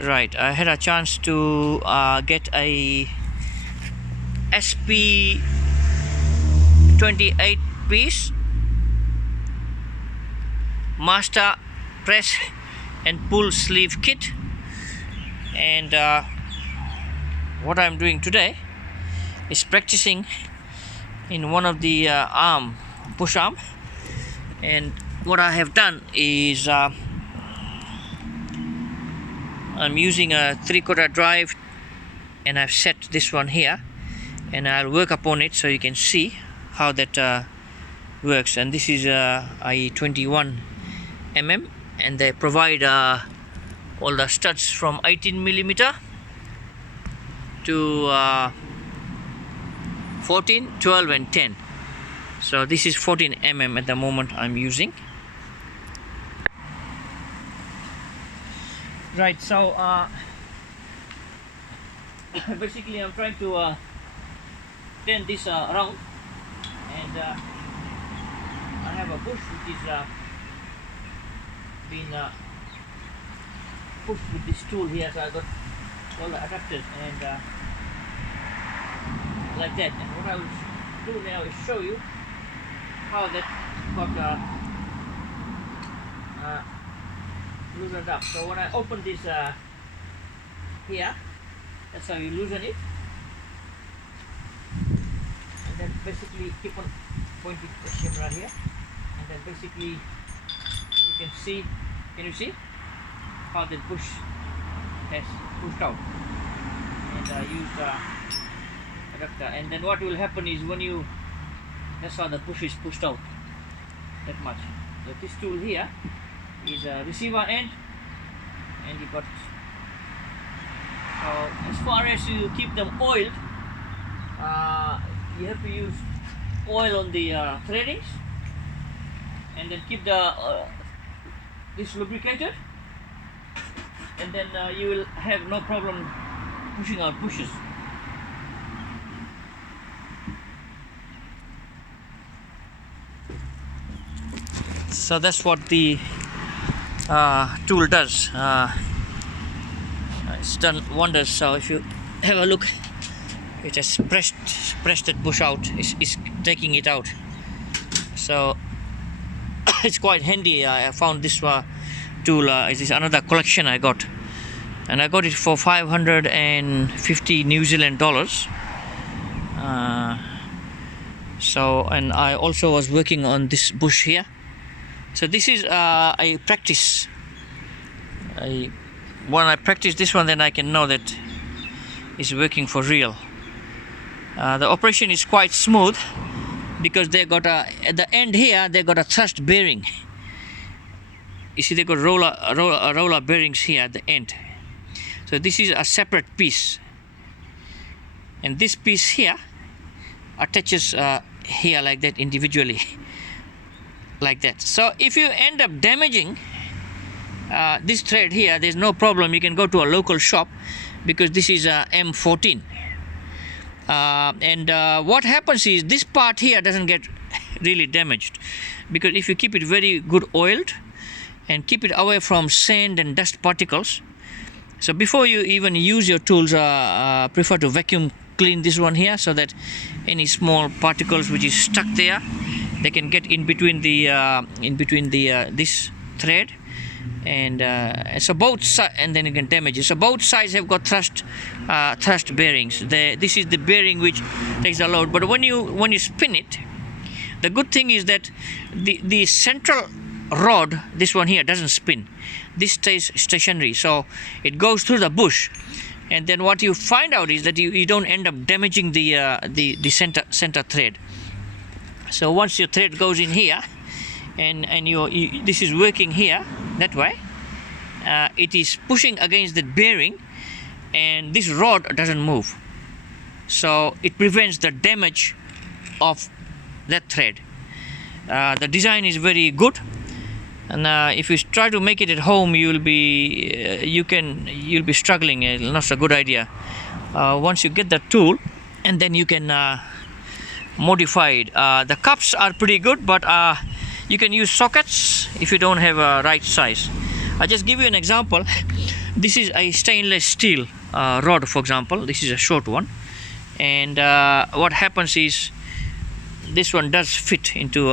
Right, I had a chance to get a SP 28 piece master press and pull sleeve kit, and what I'm doing today is practicing in one of the push arm. And what I have done is I'm using a 3/4 drive, and I've set this one here, and I'll work upon it so you can see how that works. And this is a 21 mm, and they provide all the studs from 18mm to 14, 12 and 10. So this is 14 mm at the moment I'm using. Right, so basically I'm trying to turn this around, and I have a bush which is been pushed with this tool here, so I got all the adapters and like that. And what I will do now is show you how that got loosened up. So when I open this here, that's how you loosen it, and then basically keep on pointing the camera here, and then basically you can see, can you see how the bush has pushed out, and use the adapter. And then what will happen is when you, that's how the bush is pushed out that much. So this tool here is a receiver end, and you got, so as far as you keep them oiled, you have to use oil on the threadings, and then keep the this lubricated, and then you will have no problem pushing out bushes. So that's what the tool does. It's done wonders. So if you have a look, it has pressed that bush out. It's taking it out. So it's quite handy. I found this tool. It is another collection I got, and I got it for 550 New Zealand dollars. So, and I also was working on this bush here. So this is a practice. When I practice this one, then I can know that it's working for real. The operation is quite smooth because they got at the end here they got a thrust bearing. You see, they got roller bearings here at the end. So this is a separate piece, and this piece here attaches here like that individually. Like that. So if you end up damaging this thread here, there's no problem. You can go to a local shop because this is a M14. And what happens is this part here doesn't get really damaged, because if you keep it very good oiled and keep it away from sand and dust particles. So before you even use your tools, prefer to vacuum clean this one here, so that any small particles which is stuck there, they can get in between the this thread, and so both sides, and then you can damage it. So both sides have got thrust bearings. This is the bearing which takes the load. But when you spin it, the good thing is that the central rod, this one here, doesn't spin. This stays stationary, so it goes through the bush. And then what you find out is that you don't end up damaging the center thread. So once your thread goes in here, and this is working here that way, it is pushing against the bearing, and this rod doesn't move. So it prevents the damage of that thread. The design is very good, and if you try to make it at home, you'll be struggling. Not a good idea. Once you get the tool, and then you can modify it. The cups are pretty good, but you can use sockets if you don't have a right size. I'll just give you an example. This is a stainless steel rod, for example. This is a short one, and what happens is this one does fit into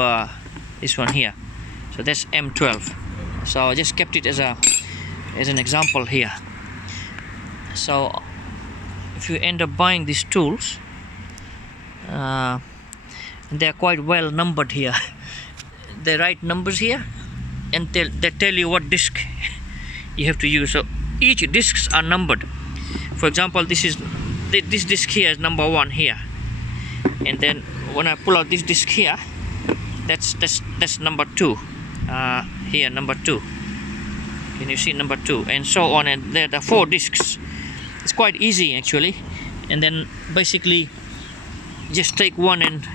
this one here. So that's M12. So I just kept it as an example here. So if you end up buying these tools, they're quite well numbered here. They write numbers here, and they tell you what disc you have to use. So each discs are numbered. For example, this disc here is number 1 here, and then when I pull out this disc here, that's number 2. Here, number 2. Can you see number 2? And so on, and there are 4 discs. It's quite easy actually, and then basically just take one and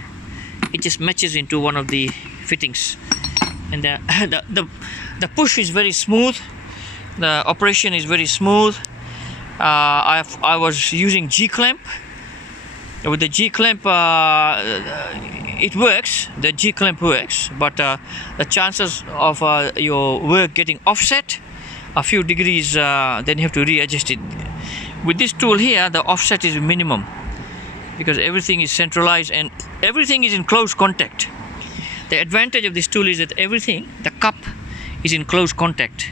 it just matches into one of the fittings, and the push is very smooth. The operation is very smooth. I was using G-clamp. With the G-clamp, it works. The G-clamp works, but the chances of your work getting offset a few degrees, then you have to readjust it. With this tool here, the offset is minimum because everything is centralized and everything is in close contact. The advantage of this tool is that everything, the cup, is in close contact.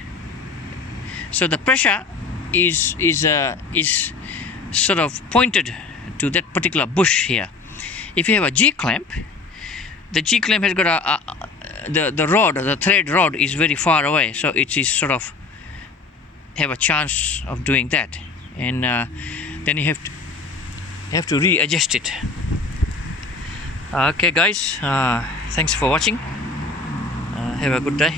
So the pressure is sort of pointed to that particular bush here. If you have a G-clamp, the G-clamp has got the rod, the thread rod is very far away, so it is sort of have a chance of doing that, and then you have to readjust it. Okay guys, thanks for watching. Have a good day.